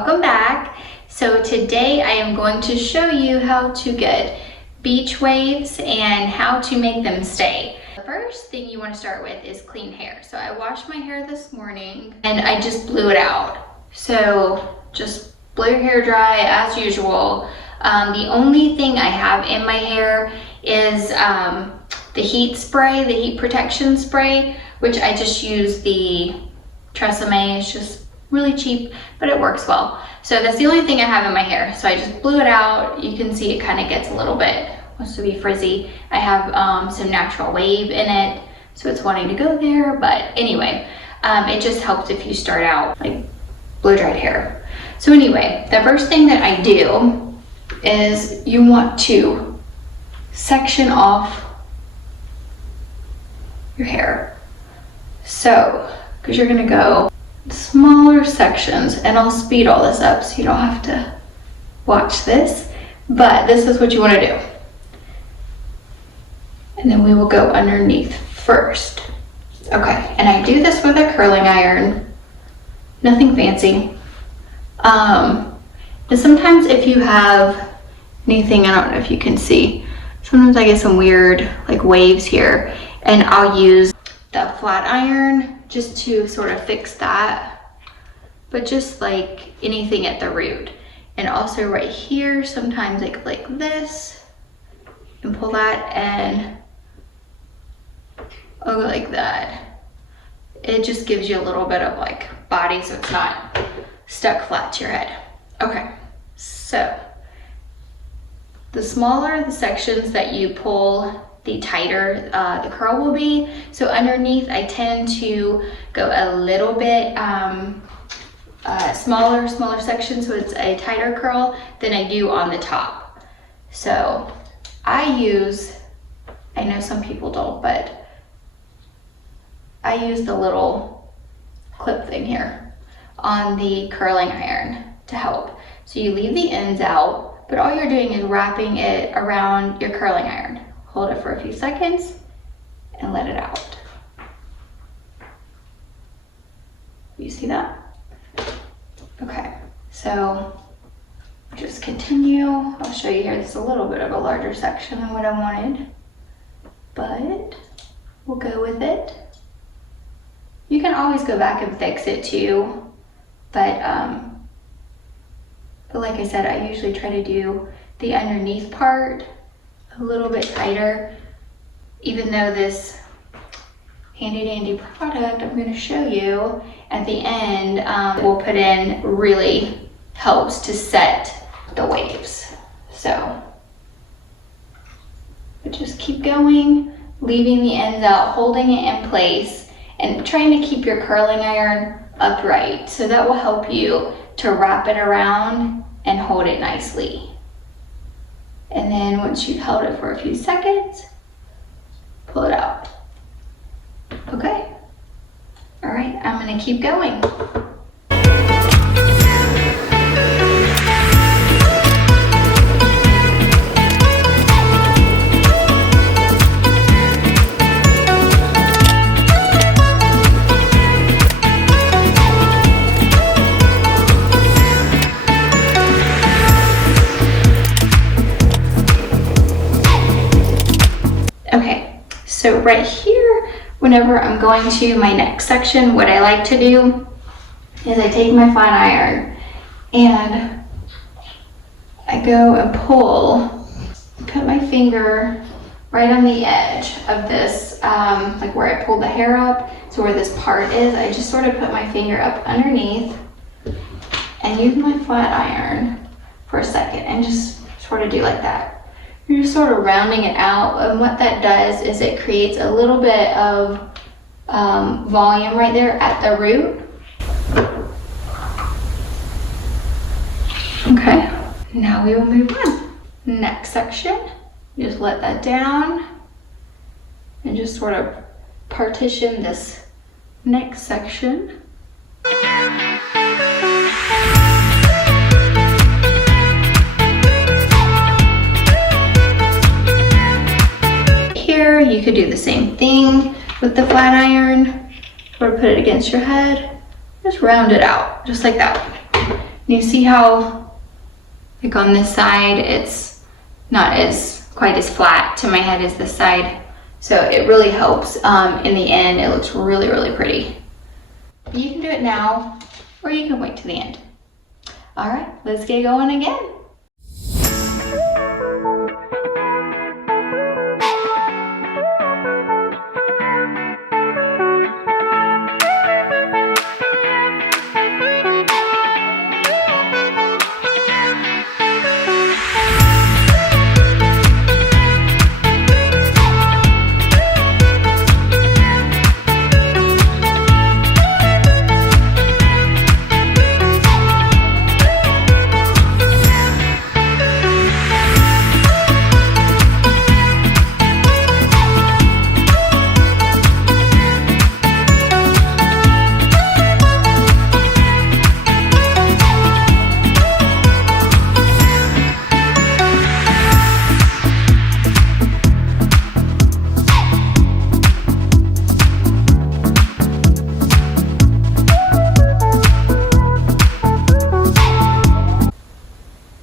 welcome back. So today I am going to show you how to get beach waves and how to make them stay. The first thing you want to start with is clean hair. So I washed my hair this morning and I just blew it out. So just blow your hair dry as usual. The only thing I have in my hair is the heat spray, the heat protection spray, which I just use the Tresemme. It's just really cheap, but it works well. So that's the only thing I have in my hair. So I just blew it out. You can see it kind of gets a little bit, wants to be frizzy. I have some natural wave in it, so it's wanting to go there. But anyway, it just helps if you start out like blow dried hair. So anyway, the first thing that I do is you want to section off your hair. So, because you're gonna go smaller sections, and I'll speed all this up so you don't have to watch this, but this is what you want to do. And then we will go underneath first. Okay, and I do this with a curling iron, nothing fancy. And sometimes if you have anything, I don't know if you can see, sometimes I get some weird like waves here, and I'll use the flat iron just to sort of fix that, but just like anything at the root. And also right here, sometimes like this, and pull that and I'll go like that. It just gives you a little bit of like body so it's not stuck flat to your head. Okay, so the smaller the sections that you pull, the tighter the curl will be. So underneath, I tend to go a little bit smaller section, so it's a tighter curl than I do on the top. So I know some people don't, but I use the little clip thing here on the curling iron to help. So you leave the ends out, but all you're doing is wrapping it around your curling iron. Hold it for a few seconds and let it out. You see that? Okay, so just continue. I'll show you here. This is a little bit of a larger section than what I wanted, but we'll go with it. You can always go back and fix it too, but like I said, I usually try to do the underneath part a little bit tighter, even though this handy dandy product I'm going to show you at the end we'll put in really helps to set the waves. So but just keep going, leaving the ends out, holding it in place, and trying to keep your curling iron upright. So that will help you to wrap it around and hold it nicely. And then once you've held it for a few seconds, pull it out. Okay. All right, I'm gonna keep going. Okay, so right here, whenever I'm going to my next section, what I like to do is I take my flat iron and I go and pull, put my finger right on the edge of this, like where I pulled the hair up, so where this part is, I just sort of put my finger up underneath and use my flat iron for a second and just sort of do like that. You're just sort of rounding it out, and what that does is it creates a little bit of volume right there at the root. Okay, now we will move on. Next section, just let that down and just sort of partition this next section. You could do the same thing with the flat iron, or put it against your head, just round it out, just like that. You see how, like on this side, it's not quite as flat to my head as this side. So it really helps. In the end, it looks really, really pretty. You can do it now, or you can wait to the end. All right, let's get going again.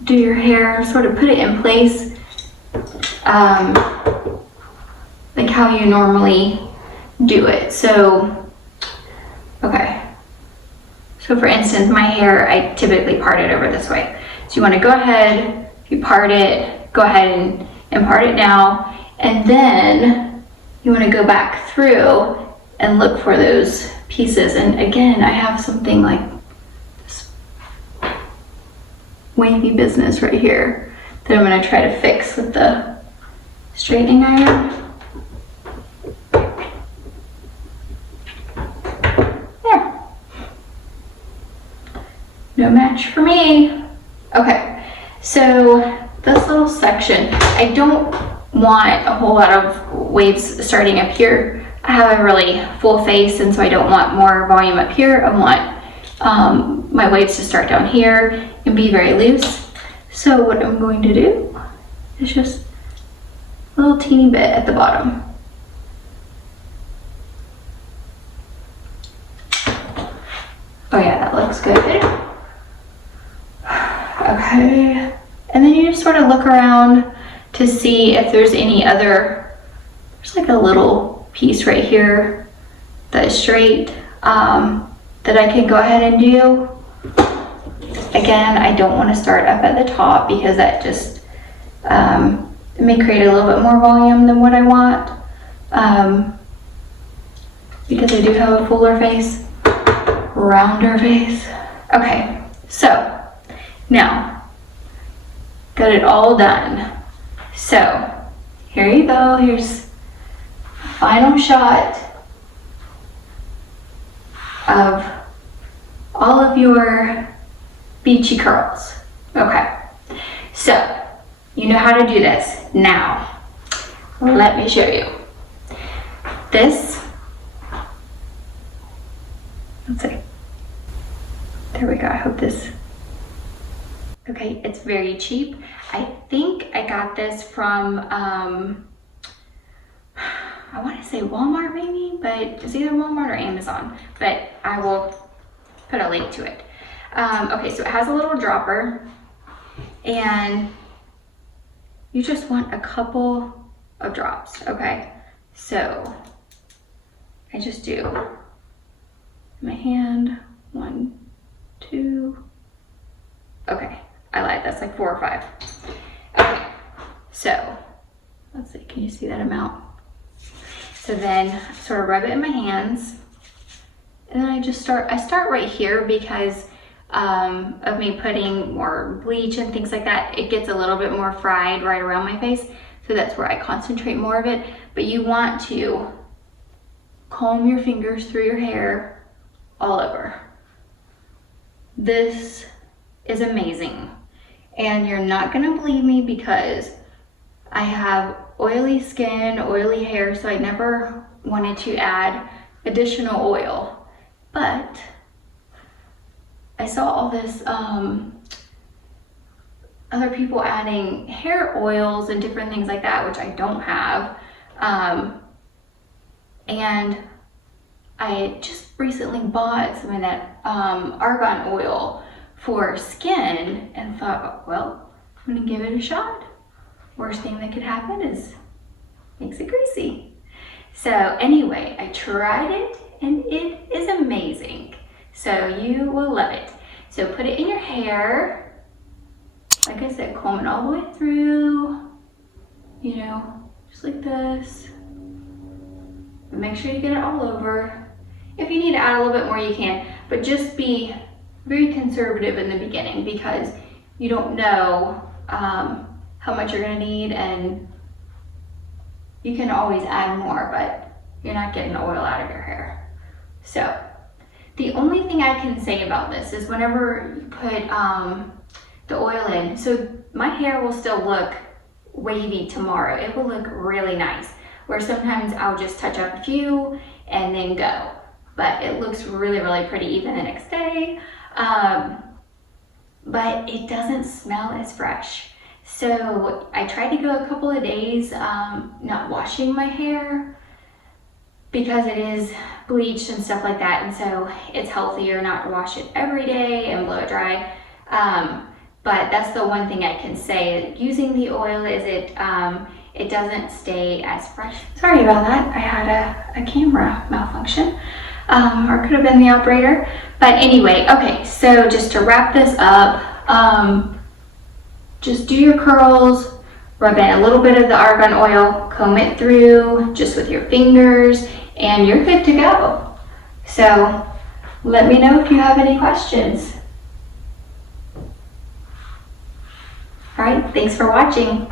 Do your hair, sort of put it in place, like how you normally do it. So, okay. So for instance, my hair, I typically part it over this way. So you want to go ahead, if you part it, go ahead and part it now. And then you want to go back through and look for those pieces. And again, I have something like wavy business right here that I'm going to try to fix with the straightening iron. There. No match for me. Okay, so this little section, I don't want a whole lot of waves starting up here. I have a really full face, and so I don't want more volume up here. I want my waves to start down here and be very loose. So what I'm going to do is just a little teeny bit at the bottom. Oh yeah, that looks good. Okay, and then you just sort of look around to see if there's any other, there's like a little piece right here that is straight that I can go ahead and do. Again, I don't want to start up at the top because that just it may create a little bit more volume than what I want, because I do have a fuller face, rounder face. Okay, so now got it all done. So here you go. Here's a final shot of all of your beachy curls. Okay, so you know how to do this. Now, let me show you. This, let's see. There we go. I hope this, okay, it's very cheap. I think I got this from, I want to say Walmart maybe, but it's either Walmart or Amazon, but I will put a link to it. Okay, so it has a little dropper, and you just want a couple of drops, okay? So I just do my hand, 1, 2, okay, I lied, that's like 4 or 5. Okay, so let's see, can you see that amount? So then sort of rub it in my hands, and then I start right here because of me putting more bleach and things like that. It gets a little bit more fried right around my face, so that's where I concentrate more of it. But you want to comb your fingers through your hair all over. This is amazing, and you're not gonna believe me because I have oily skin, oily hair, so I never wanted to add additional oil. But I saw all this other people adding hair oils and different things like that, which I don't have. And I just recently bought some of that argan oil for skin and thought, well, I'm gonna give it a shot. Worst thing that could happen is makes it greasy. So anyway, I tried it and it is amazing. So you will love it. So put it in your hair. Like I said, comb it all the way through, you know, just like this. But make sure you get it all over. If you need to add a little bit more, you can, but just be very conservative in the beginning because you don't know how much you're gonna need, and you can always add more, but you're not getting the oil out of your hair. So the only thing I can say about this is whenever you put the oil in, so my hair will still look wavy tomorrow. It will look really nice, where sometimes I'll just touch up a few and then go. But it looks really, really pretty even the next day. But it doesn't smell as fresh. So I tried to go a couple of days not washing my hair because it is bleached and stuff like that, and so it's healthier not to wash it every day and blow it dry. But that's the one thing I can say using the oil is it doesn't stay as fresh. Sorry about that, I had a camera malfunction, or it could have been the operator. But anyway, okay, so just to wrap this up, just do your curls, rub in a little bit of the argan oil, comb it through just with your fingers, and you're good to go. So let me know if you have any questions. All right, thanks for watching.